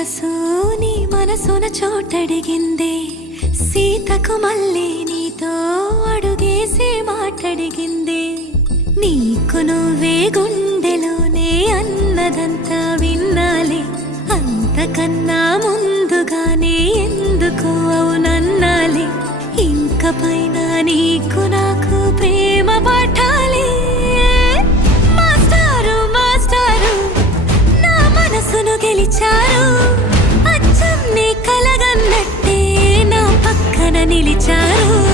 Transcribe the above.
మనసు నీ మనసున చోటడిగిందే సీతకు మళ్ళీ నీతో అడుగేసే మాటడిగిందే నీకు నువ్వే గుండెలోనే అన్నదంతా విన్నాలే అంతకన్నా ముందుగానే ఎందుకు అవునన్నాలే ఇంకపైన నీకు matter who